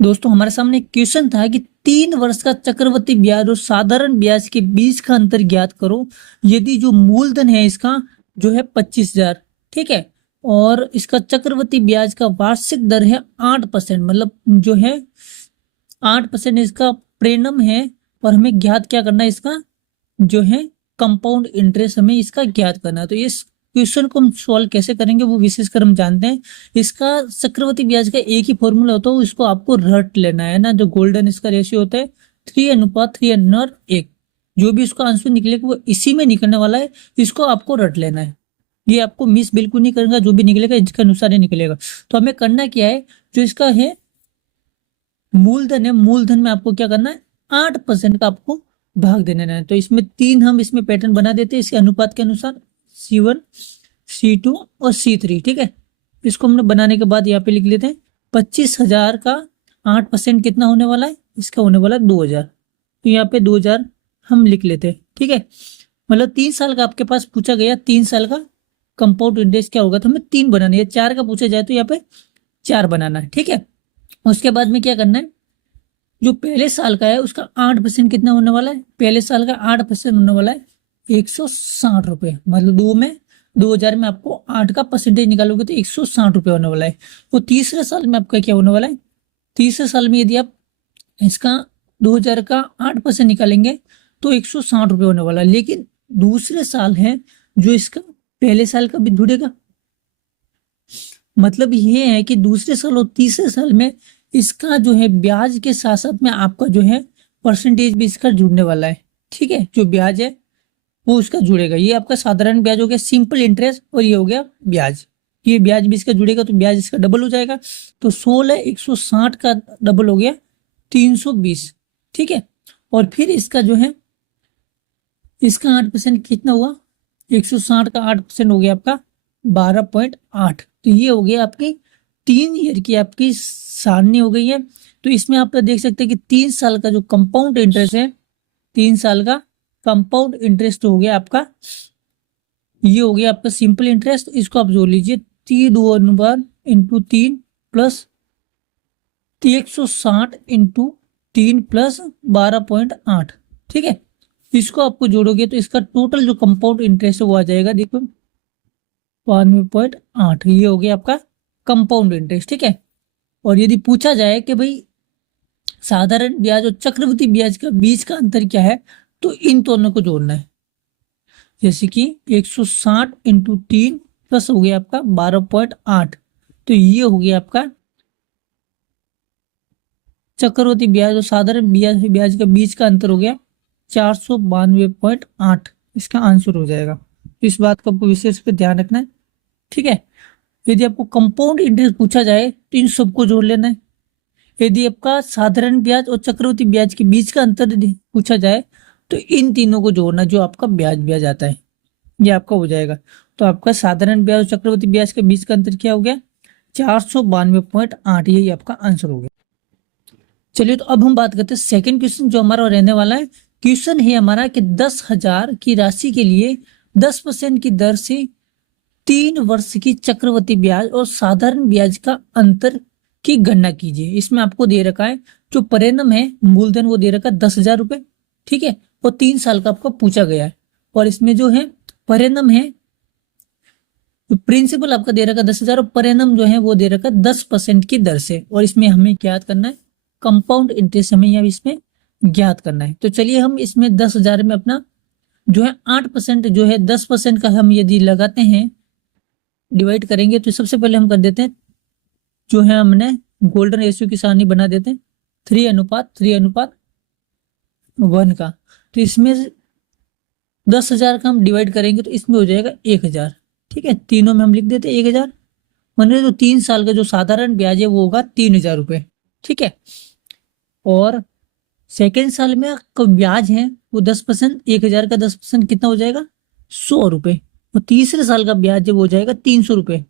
दोस्तों हमारे सामने एक क्वेश्चन था कि 3 वर्ष का चक्रवृद्धि ब्याज और साधारण ब्याज के बीच का अंतर ज्ञात करो यदि जो मूलधन है इसका जो है 25,000। ठीक है। और इसका चक्रवृद्धि ब्याज का वार्षिक दर है 8%, मतलब जो है 8% इसका प्रीमियम है। और हमें ज्ञात क्या करना है, इसका जो है कंपाउंड इंटरेस्ट हमें इसका ज्ञात करना है। तो इस क्वेश्चन को हम सॉल्व कैसे करेंगे वो विशेषकर हम जानते हैं। इसका चक्रवृद्धि ब्याज का एक ही फॉर्मूला होता है, इसको आपको रट लेना है ना। जो गोल्डन इसका रेशियो होता है 3:3:1। जो भी इसका आंसर निकलेगा वो इसी में निकलने वाला है, इसको आपको रट लेना है। ये आपको मिस बिल्कुल नहीं करेगा, जो भी निकलेगा इसके अनुसार ही निकलेगा। तो हमें करना क्या है, जो इसका है मूलधन है, मूलधन में आपको क्या करना है, 8% का आपको भाग देने है। तो इसमें 3 हम इसमें पैटर्न बना देते हैं इसके अनुपात के अनुसार, C1, C2 और C3। ठीक है। इसको हमने बनाने के बाद यहाँ पे लिख लेते हैं 25,000 का 8% कितना होने वाला है, इसका होने वाला है 2,000। तो यहाँ पे 2,000 हम लिख लेते हैं। ठीक है। मतलब 3 साल का आपके पास पूछा गया, 3 साल का कंपाउंड इंटरेस्ट क्या होगा, तो हमें 3 बनानी है। 4 का पूछा जाए तो यहाँ पे 4 बनाना है। ठीक है। उसके बाद में क्या करना है, जो पहले साल का है उसका 8% कितना होने वाला है, पहले साल का 8% होने वाला है 160 रुपये। मतलब 2,000 में आपको 8 का परसेंटेज निकालोगे तो 160 रुपये होने वाला है। वो तीसरे साल में आपका क्या होने वाला है, तीसरे साल में यदि आप इसका 2,000 का 8% निकालेंगे तो 160 रुपये होने वाला है। लेकिन दूसरे साल है जो इसका पहले साल का भी जुड़ेगा। मतलब ये है कि दूसरे साल और तीसरे साल में इसका जो है ब्याज के साथ साथ में आपका जो है परसेंटेज भी इसका जुड़ने वाला है। ठीक है। जो ब्याज है वो उसका जुड़ेगा। ये आपका साधारण ब्याज हो गया, सिंपल इंटरेस्ट, और ये हो गया ब्याज। ये ब्याज भी इसका जुड़ेगा तो ब्याज इसका डबल हो जाएगा। तो 160 का डबल हो गया 320। ठीक है। और फिर इसका जो है इसका 8% कितना हुआ, 160 का 8% हो गया आपका 12.8। तो ये हो गया आपकी 3 ईयर की आपकी सारणी हो गई है। तो इसमें आप देख सकते हैं कि 3 साल का जो कंपाउंड इंटरेस्ट है, 3 साल का कंपाउंड इंटरेस्ट हो गया आपका, ये हो गया आपका सिंपल इंटरेस्ट। इसको आप जोड़ लीजिए 3×3 प्लस 160 इंटू 3 प्लस 12.8। ठीक है। इसको आपको जोड़ोगे तो इसका टोटल जो कंपाउंड इंटरेस्ट है वो आ जाएगा, देखो 92.8। ये हो गया आपका कंपाउंड इंटरेस्ट। ठीक है। और यदि पूछा जाए कि भाई साधारण ब्याज और चक्रवृद्धि ब्याज का बीच का अंतर क्या है, तो इन दोनों को जोड़ना है। जैसे कि 160 इंटू 3 प्लस हो गया आपका 12.8। तो ये हो गया आपका चक्रवृद्धि ब्याज और साधारण ब्याज का बीच का अंतर हो गया 492.8। इसका आंसर हो जाएगा। तो इस बात का आपको विशेष पे ध्यान रखना है। ठीक है। यदि आपको कंपाउंड इंटरेस्ट पूछा जाए तो इन सबको जोड़ लेना है। यदि आपका साधारण ब्याज और चक्रवृद्धि ब्याज के बीच का अंतर पूछा जाए तो इन तीनों को जोड़ना, जो आपका ब्याज आता है ये आपका हो जाएगा। तो आपका साधारण ब्याज और चक्रवृद्धि ब्याज के बीच का अंतर क्या हो गया, 492.8। यही आपका आंसर हो गया। चलिए तो अब हम बात करते हैं सेकंड क्वेश्चन जो हमारा रहने वाला है। क्वेश्चन है हमारा कि 10,000 की राशि के लिए 10% की दर से 3 वर्ष की चक्रवृद्धि ब्याज और साधारण ब्याज का अंतर की गणना कीजिए। इसमें आपको दे रखा है जो परिणाम है, मूलधन वो दे रखा है 10,000 रुपए। ठीक है। और 3 साल का आपको पूछा गया है। और इसमें जो है परिणाम है, प्रिंसिपल आपका दे रखा है 10,000 और परिणाम जो है वो दे रखा है 10% की दर से। और इसमें हमें ज्ञात करना है कंपाउंड इंटरेस्ट, हमें यहाँ इसमें ज्ञात करना है। तो चलिए हम इसमें 10,000 में अपना जो है 8% जो है 10% का हम यदि लगाते हैं, डिवाइड करेंगे तो सबसे पहले हम कर देते हैं जो है हमने गोल्डन रेशियो की सारणी बना देते हैं 3:3:1 का। तो इसमें 10,000 का हम डिवाइड करेंगे तो इसमें हो जाएगा 1,000। ठीक है। तीनों में हम लिख देते हैं 1,000। मतलब जो 3 साल का जो साधारण ब्याज है वो होगा 3,000 रुपये। ठीक है। और सेकेंड साल में ब्याज है वो 10%, 1,000 का 10% कितना हो जाएगा 100 रुपये। और तीसरे साल का ब्याज है वो हो जाएगा 300 रुपये।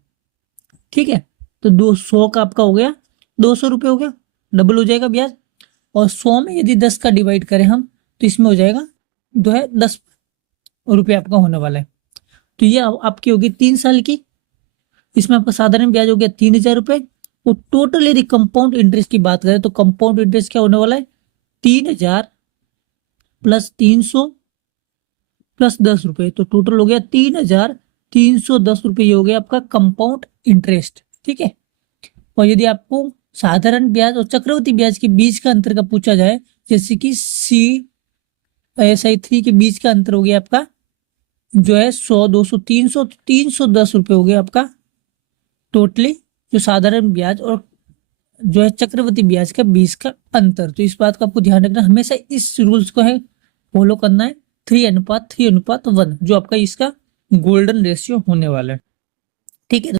ठीक है। तो 200 का आपका हो गया 200 रुपये हो गया, डबल हो जाएगा ब्याज। और 100 में यदि 10 का डिवाइड करें हम तो इसमें हो जाएगा जो है 10 रुपये आपका होने वाला है। तो ये आपकी होगी 3 साल की। इसमें आपका साधारण ब्याज हो गया 3,000 रुपये तो टोटल यदि कंपाउंड इंटरेस्ट की बात करें तो कंपाउंड इंटरेस्ट क्या होने वाला है, 3000 प्लस 300 प्लस 10 रुपए, तो टोटल हो गया 3310 रुपये। ये हो गया आपका कंपाउंड इंटरेस्ट। ठीक है। और यदि आपको साधारण ब्याज और चक्रवृद्धि ब्याज के बीच का अंतर का पूछा जाए, जैसे कि CSI 3 के बीच का अंतर हो गया आपका जो है 100, 200, 300, 310 रुपये हो गया आपका टोटली जो साधारण ब्याज और जो है चक्रवृद्धि ब्याज का बीच का अंतर। तो इस बात का आपको ध्यान रखना, हमेशा इस रूल्स को है फॉलो करना है, 3:3:1 जो आपका इसका गोल्डन रेशियो होने वाला है। ठीक है।